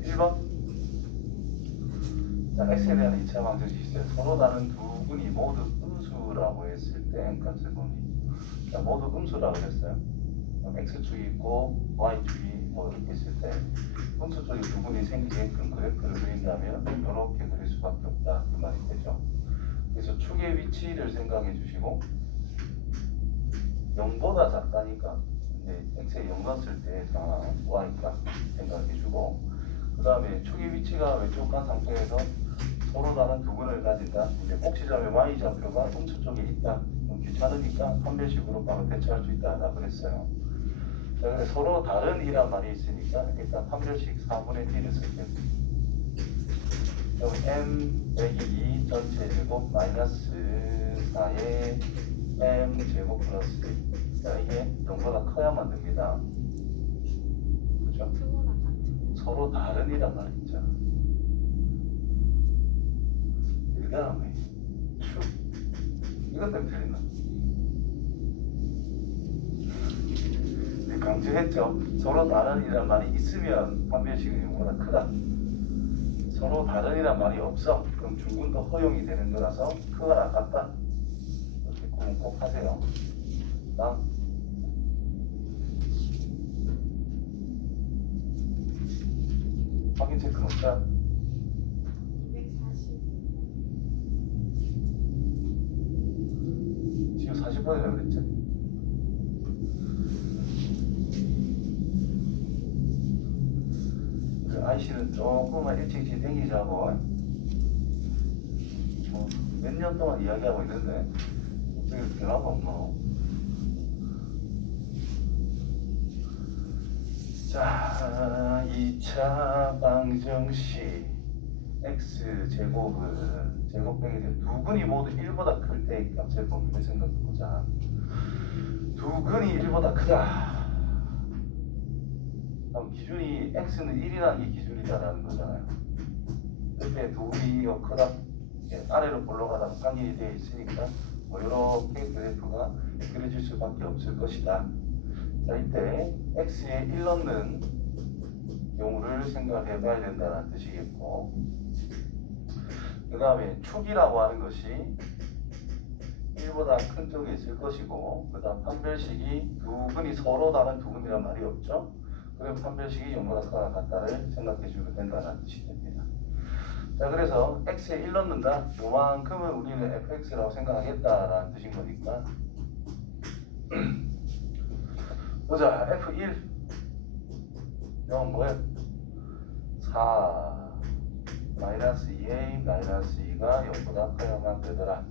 1번. 자, x에 대한 2차 방정식이 있어요. 서로 다른 두 분이 모두 음수라고 했을 때 값을 봅니다. 자, 모두 음수라고 했어요. x축이 있고 y축이 뭐 이렇게 있을 때 음수 쪽에 두 분이 생기게끔 그래프를 그린다면 이렇게 그릴 수밖에 없다 그 말이 되죠. 그래서 축의 위치를 생각해 주시고 0보다 작다니까 이제 x에 0 넣었을 때 상황 y값 생각해 주고 그 다음에 축의 위치가 왼쪽 간 상태에서 서로 다른 두 분을 가진다. 이제 꼭지점의 y좌표가 음수 쪽에 있다. 귀찮으니까 판별식으로 바로 대처할 수 있다라고 그랬어요. 자, 그래 서로 다른 이란 말이 있으니까 일단 판별식 4분의 t를 쓸게요. 그럼 m 빼기 2 전체 제곱 마이너스 4의 m 제곱 플러스 1. 자, 이게 0보다 커야만 됩니다. 그죠? 서로 다른 이란 말이 있잖아. 그 다음에 축. 이것 때문에 틀린다. 강조했죠. 서로 다른이란 말이 있으면 판별식은 0보다 크다. 서로 다른이란 말이 없어. 그럼 중군도 허용이 되는 거라서 크거나 같다. 이렇게 구분 꼭 하세요. 다음. 확인 체크 놓자. 240. 지금 40번이라고 그랬지? IC는 조금만 일찍 땡기자고 몇 년 동안 이야기하고 있는데 어떻게 변화가 없노? 자, 2차 방정식 x제곱은 제곱 빼기 두 근이 모두 1보다 클 때 값을 범위를 생각해보자. 두 근이 1보다 크다. 그럼 기준이 x는 1이라는 게 기준이다라는 거잖아요. 그때 두 근이 크다. 아래로 올라가다가 확인이 되어 있으니까 뭐 이렇게 그래프가 그려질 수밖에 없을 것이다. 자, 이때 x에 1 넣는 경우를 생각해 봐야 된다는 뜻이겠고 그 다음에 축이라고 하는 것이 1보다 큰 쪽에 있을 것이고 그 다음 판별식이 두 근이 서로 다른 두 근이란 말이 없죠. 그럼 판별식이 0보다 크거나 같다를 생각해 주면 된다는 뜻이 됩니다. 자, 그래서 x에 1 넣는다. 요만큼은 우리는 fx라고 생각하겠다라는 뜻인 거니까 보자. f1 이건 뭐예요? 4 마이너스 2a 마이너스 2가 0보다 커야만 되더라.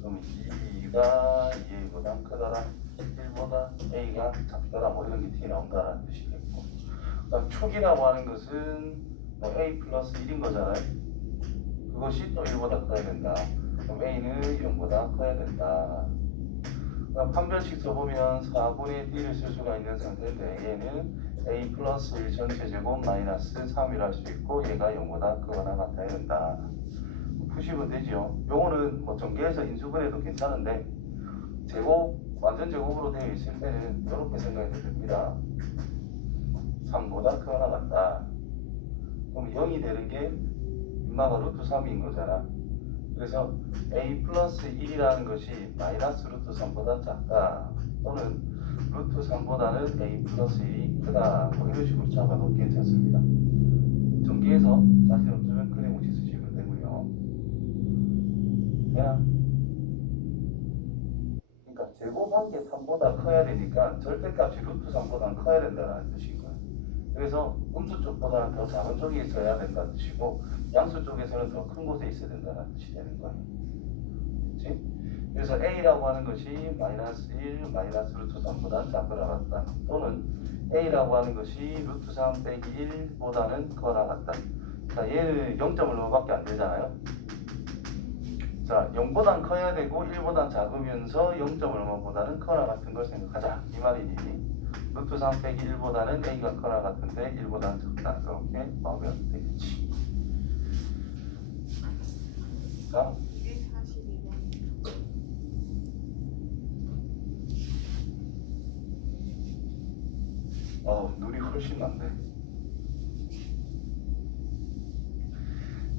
그럼 2가 2a보다 크더라. 1보다 a가 작더라. 뭐 이런 게 t 나온다는 뜻이겠고 그다음 축이라고 하는 것은 뭐 a 플러스 1인 거잖아요. 그것이 또 1보다 커야 된다. 그럼 a는 0보다 커야 된다. 그럼 판별식 써보면 4분의 t를 쓸 수가 있는 상태인데 얘는 a 플러스 1 전체 제곱 마이너스 3이라 할 수 있고 얘가 0보다 크거나 같아야 된다. 푸시면 되죠. 요거는 뭐 전개해서 인수분해도 괜찮은데 제곱 완전 제곱으로 되어 있을 때는 이렇게 생각해도 됩니다. 3보다 크거나 같다. 그럼 0이 되는 게 인마가 루트 3인 거잖아. 그래서 a 플러스 1이라는 것이 마이너스 루트 3보다 작다. 또는 루트 3보다는 a 플러스 1이 크다. 뭐 이런 식으로 잡아도 괜찮습니다. 전개해서 자신 없으면 그래무치 쓰시면 되고요. 그냥 그러니까 제곱한 게 3보다 커야 되니까 절대값이 루트 3보다 커야 된다는 뜻인 거예요. 그래서 음수 쪽보다는 더 작은 쪽에 있어야 된다는 뜻이고 양수 쪽에서는 더 큰 곳에 있어야 된다는 뜻이 되는 거예요. 그렇지? 그래서 a라고 하는 것이 마이너스 1 마이너스 루트 3보다 작거나 같다. 또는 a라고 하는 것이 루트 3 빼기 1보다는 크거나 같다. 자, 얘는 0.5밖에 안 되잖아요. 자, 0보단 커야 되고 1보단 작으면서 0.5보다는 크거나 같은 걸 생각하자. 이 말이니 루트 3 빼기 1보다는 a가 크거나 같은데 1보다는 작다. 이렇게 마무리하면 되겠지. 자, 242번. 눈이 훨씬 많네.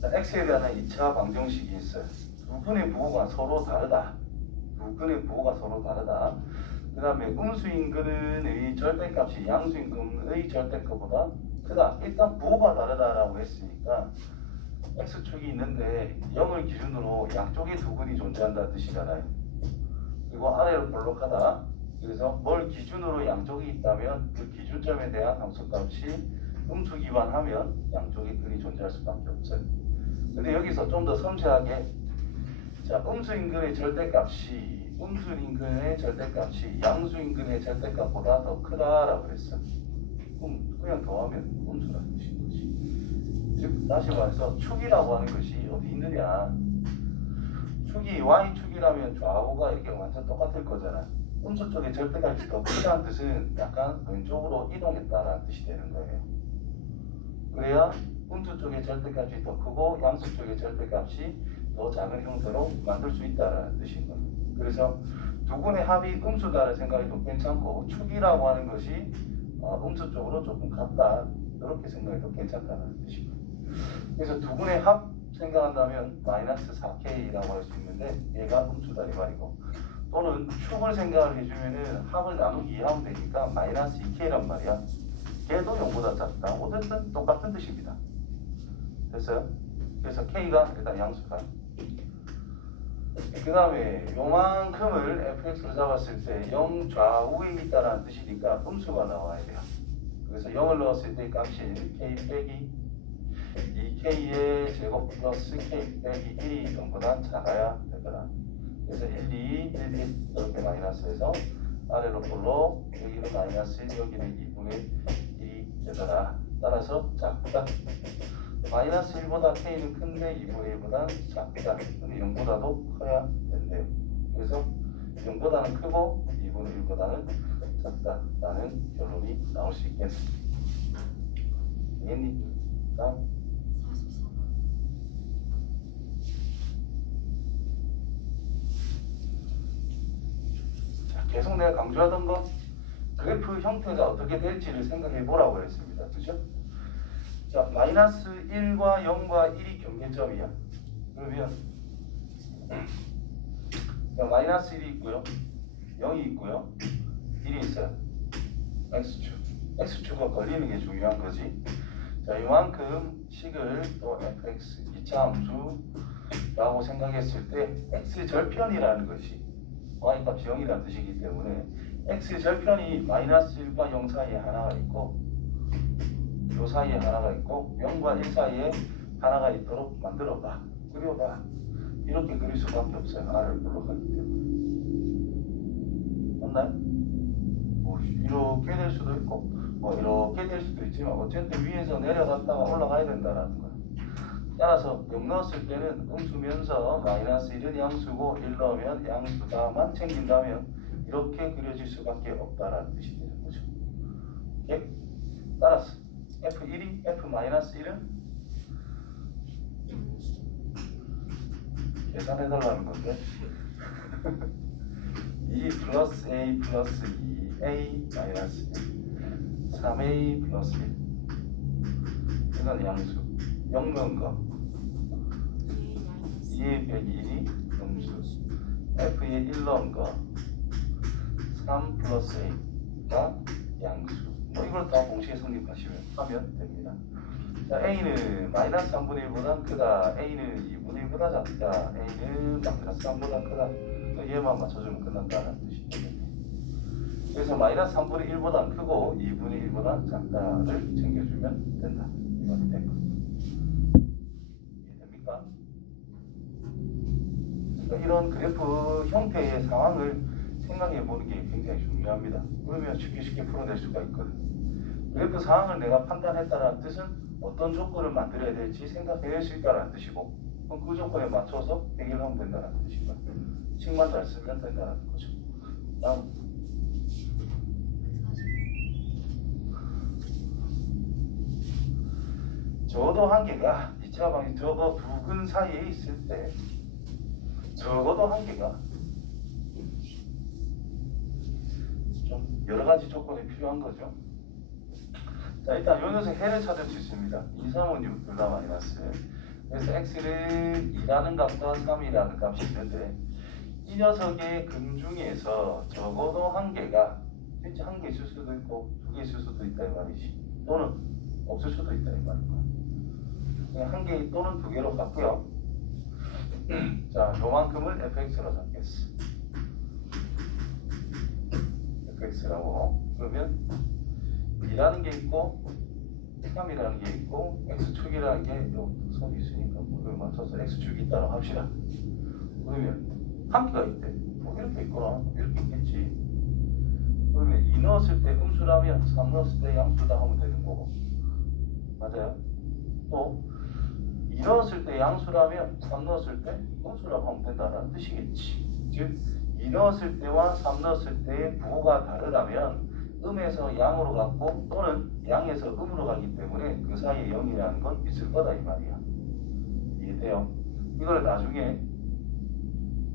자, x에 대한 2차 방정식이 있어요. 두 근의 부호가 서로 다르다. 두 근의 부호가 서로 다르다. 그 다음에 음수인근의 절대값이 양수인근의 절대값보다 크다. 일단 부호가 다르다라고 했으니까 x축이 있는데 0을 기준으로 양쪽에 두 근이 존재한다는 뜻이잖아요. 그리고 아래로 볼록하다. 그래서 뭘 기준으로 양쪽이 있다면 그 기준점에 대한 함수값이 음수 기반하면 양쪽에 근이 존재할 수밖에 없어요. 근데 여기서 좀 더 섬세하게 자, 음수인근의 절대값이 양수인근의 절대값보다 더 크다라고 그랬어. 그럼 그냥 더하면 음수라는 뜻인 거지. 즉 다시 말해서 축이라고 하는 것이 어디 있느냐. 축이 y축이라면 좌우가 이렇게 완전 똑같을 거잖아. 음수 쪽의 절대값이 더 크다는 뜻은 약간 왼쪽으로 이동했다라는 뜻이 되는 거예요. 그래야 음수 쪽의 절대값이 더 크고 양수 쪽의 절대값이 더 작은 형태로 만들 수 있다는 뜻인 거예요. 그래서 두 근의 합이 음수다를 생각해도 괜찮고 축이라고 하는 것이 음수 쪽으로 조금 같다 이렇게 생각해도 괜찮다는 뜻이고요. 그래서 두 근의 합 생각한다면 마이너스 4k라고 할 수 있는데 얘가 음수다 이 말이고, 또는 축을 생각을 해주면은 합을 나누기 2하면 되니까 마이너스 2k란 말이야. 걔도 0보다 작다. 어쨌든 똑같은 뜻입니다. 됐어요? 그래서 k가 일단 양수다. 그 다음에 요만큼을 fx로 잡았을 때 0 좌우에 있다는 뜻이니까 음수가 나와야 돼요. 그래서 0을 넣었을 때 값이 k 빼기 2k의 제곱 플러스 k 빼기 1이 0보다 작아야 되더라. 그래서 1, 2, 1, 1 이렇게 마이너스해서 아래로 볼로 여기는 마이너스 1, 여기는 2분의 1이 되더라. 따라서 작다. 마이너스 1보다 k는 큰데 2분의 1보다 작다. 근데 0보다도 커야 된대요. 그래서 0보다는 크고 2분의 1보다는 작다라는 결론이 나올 수 있겠네. 되겠니? 다음. 44번. 자, 계속 내가 강조하던 건 그래프 형태가 어떻게 될지를 생각해 보라고 했습니다. 그죠? 자, 마이너스 1과 0과 1이 경계점이야. 그러면 마이너스 1이 있고요, 0이 있고요, 1이 있어요. x축. x축과 걸리는 게 중요한 거지. 자, 이만큼 식을 또 fx 2차 함수라고 생각했을 때 x 절편이라는 것이 y 값이 0이라는 뜻이기 때문에 x 절편이 마이너스 1과 0 사이에 하나가 있고 요 사이에 하나가 있고 0과 1 사이에 하나가 있도록 만들어봐. 그려봐. 이렇게 그릴 수밖에 없어요. r을 불러가기 때문에. 맞나요? 뭐 이렇게 될 수도 있고 뭐 이렇게 될 수도 있지만 어쨌든 위에서 내려갔다가 올라가야 된다는 거야. 따라서 0 넣었을 때는 음수면서 마이너스 1은 양수고 1 넣으면 양수다만 챙긴다면 이렇게 그려질 수밖에 없다라는 뜻이 되는 거죠. 오케이? 따라서 F1이 F-1은 계산해달라는 건데 2 플러스 A 플러스 2A 마이너스 1 3A 플러스 1 이건 양수 0 넣은 거 2A 빼기 1이 음수 F에 1 넣은 거 3 플러스 A가 양수. 뭐 이걸 다 공식에 성립하시면 하면 됩니다. 자, A는 마이너스 3분의 1보다 크다. A는 2분의 1보다 작다. A는 마이너스 3보다 크다. 얘만 맞춰주면 끝난다는 뜻이 되겠네요. 그래서 마이너스 3분의 1보다 크고 2분의 1보다 작다를 챙겨주면 된다. 이건 된 거. 이해됩니까? 그러니까 이런 그래프 형태의 상황을 생각해 보는 게 굉장히 중요합니다. 그러면 쉽게 풀어낼 수가 있거든요. 그래프 상황을 내가 판단했다는 뜻은 어떤 조건을 만들어야 될지 생각해낼 수 있다는 뜻이고, 그럼 그 조건에 맞춰서 해결하면 된다는 뜻이고요. 식만 잘 쓰면 된다는 거죠. 다음. 적어도 한계가 2차 방식 적어 두 근 사이에 있을 때 적어도 한계가 좀 여러 가지 조건이 필요한 거죠. 자, 일단 요 녀석 해를 찾을 수 있습니다. 2, 3, 5, 6 둘 다 마이너스. 그래서 x는 2라는 값과 3이라는 값이 있는데 이 녀석의 근 중에서 적어도 한 개가 진짜 한 개 있을 수도 있고 두 개 있을 수도 있다 이 말이지. 또는 없을 수도 있다 이 말인 거야. 그냥 한 개 또는 두 개로 갔고요. 자, 요만큼을 fx로 잡겠어. fx라고. 그러면 2라는 게 있고 3이라는 게 있고 x축이라는 게 요 선이 있으니까 그걸 맞춰서 x축이 있다고 합시다. 그러면 한 개가 있대. 뭐 이렇게 있거나 이렇게 있겠지. 그러면 2 넣었을 때 음수라면 3 넣었을 때 양수다 하면 되는 거고. 맞아요? 또 2 넣었을 때 양수라면 3 넣었을 때 음수라고 하면 된다는 뜻이겠지. 즉 2 넣었을 때와 3 넣었을 때의 부호가 다르다면 음에서 양으로 갔고 또는 양에서 음으로 가기 때문에 그 사이에 0이라는 건 있을 거다 이 말이야. 이해돼요? 이걸 나중에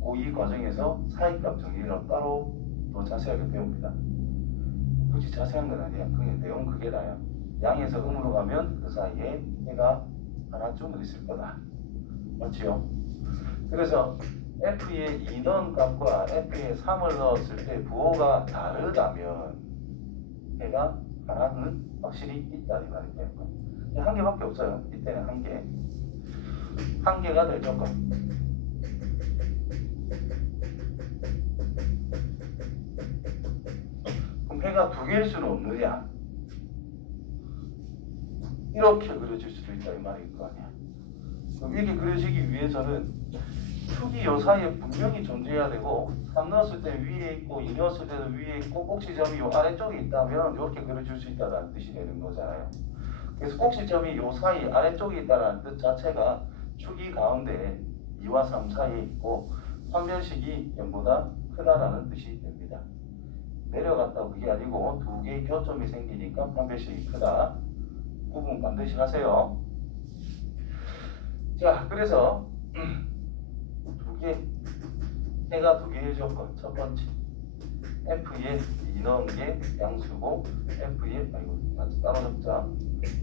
고2 과정에서 사이값 정리를 따로 더 자세하게 배웁니다. 굳이 자세한 건 아니야. 그냥 내용 그게 나야. 양에서 음으로 가면 그 사이에 해가 하나쯤은 있을 거다. 맞지요? 그래서 f에 2 넣은 값과 f에 3을 넣었을 때 부호가 다르다면 해가 하나는 확실히 있다 이 말이에요. 한 개밖에 없어요. 이때는 한 개. 한 개가 될 조건. 그럼 해가 두 개일 수는 없느냐? 이렇게 그려질 수도 있다 이 말일 거 아니야. 그럼 이렇게 그려지기 위해서는 축이 요 사이에 분명히 존재해야 되고 3 넣었을 때 위에 있고 2 넣었을 때도 위에 있고 꼭지점이 요 아래쪽에 있다면 이렇게 그려줄 수 있다는 뜻이 되는 거잖아요. 그래서 꼭지점이 요 사이 아래쪽에 있다는 뜻 자체가 축이 가운데 2와 3 사이에 있고 판별식이 0보다 크다라는 뜻이 됩니다. 내려갔다고 그게 아니고 두 개의 교점이 생기니까 판별식이 크다. 구분 반드시 하세요. 자, 그래서 두 개, 해가 두 개의 조건. 첫 번째, f에 2 넣은 게 양수고 f에 따로 적자.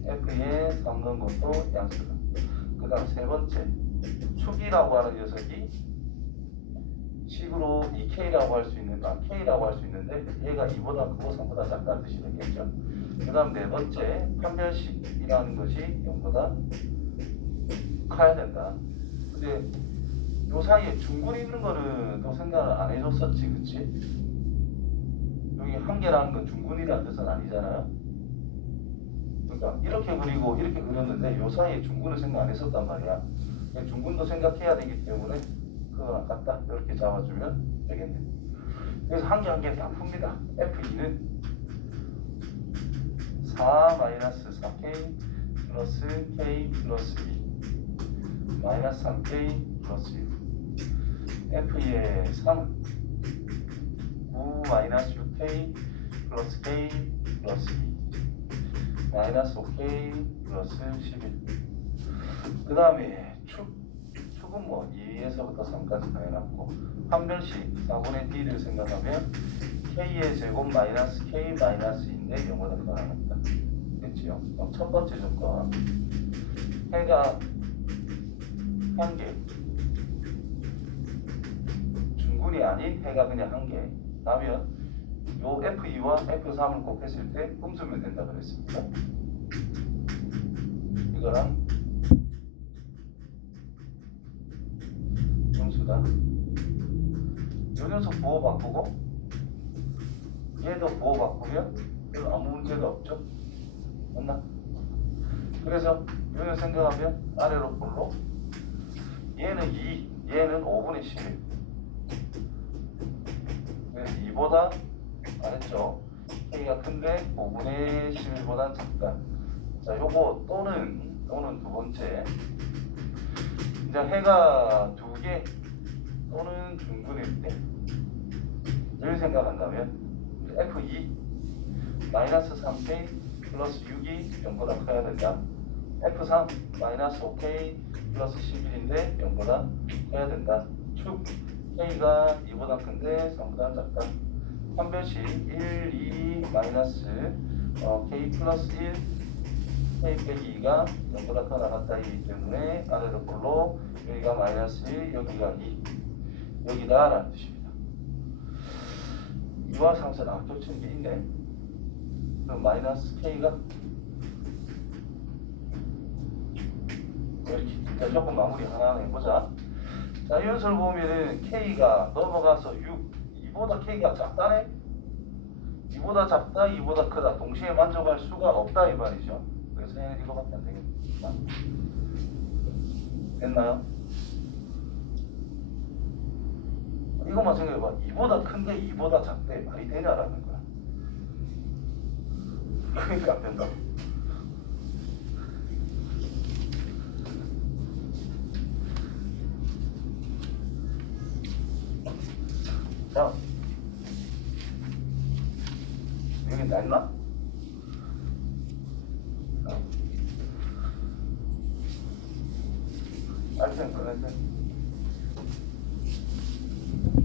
f에 3 넣은 것도 양수다. 그 다음 세 번째, 축이라고 하는 녀석이 식으로 2k라고 할 수 있는, k라고 할 수 있는데 얘가 2보다 크고 3보다 작다는 뜻이 되겠죠. 그 다음 네 번째, 판별식이라는 것이 0보다 커야 된다. 근데 요 사이에 중군이 있는 거는 또 생각을 안 해줬었지, 그치? 여기 한 개라는 건 중군이라는 뜻은 아니잖아요. 그러니까 이렇게 그리고 이렇게 그렸는데 요 사이에 중군을 생각 안 했었단 말이야. 중군도 생각해야 되기 때문에 그거랑 같다 이렇게 잡아주면 되겠네. 그래서 한 개 한 개 다 풉니다. F2는 4-4k 플러스 k 플러스 2 마이너스 3k 플러스 6 F의 3은 9-6k 플러스 k 플러스 2 마이너스 5k 플러스 11. 그 다음에 축은 뭐 2에서부터 3까지 다 해놨고 판별식 4분의 d를 생각하면 k의 제곱 마이너스 k 마이너스 2인데 0보다 크다 나갑니다. 됐지요? 첫 번째 조건, 해가 한 개, 중군이 아닌 해가 그냥 한 개 라면 요 F2와 F3을 곱했을 때 음수면 된다 그랬습니다. 이거랑 음수다. 요 녀석 부호 바꾸고 얘도 부호 바꾸면 아무 문제가 없죠. 맞나? 그래서 요거 생각하면 아래로 볼로 얘는 2, 얘는 5분의 11. 2보다 아랬죠. k가 큰데 5분의 11보다 작다. 자, 요거 또는 두 번째. 이제 해가 두 개 또는 중군일 때 를 생각한다면 F2 마이너스 3k 플러스 6이 0보다 커야 된다. F3 마이너스 5k 플러스 11인데 0보다 커야 된다. 축 k가 2보다 큰데 3보다 작다. 판별식 1, 2 마이너스 k 플러스 1 K 빼기 2가 0보다 크거나 같다이기 때문에 아래로 볼로 여기가 마이너스 1, 여기가 2 여기다 라는 뜻입니다. 이와 상수는 합쳐지는 게 있네. 그럼 마이너스 K가 이렇게. 자, 조금 마무리 하나 해보자. 자, 이것을 보면은 K가 넘어가서 6, 2보다 K가 작다네? 2보다 작다, 2보다 크다. 동시에 만족할 수가 없다 이 말이죠. 그래서 얘는 이거밖에 안 되겠다. 됐나요? 이것만 생각해봐. 2보다 큰데 2보다 작대. 말이 되냐라는 거야. 그러니까 안 된다. 자, 여기 냈나? 아이템 꺼냈네.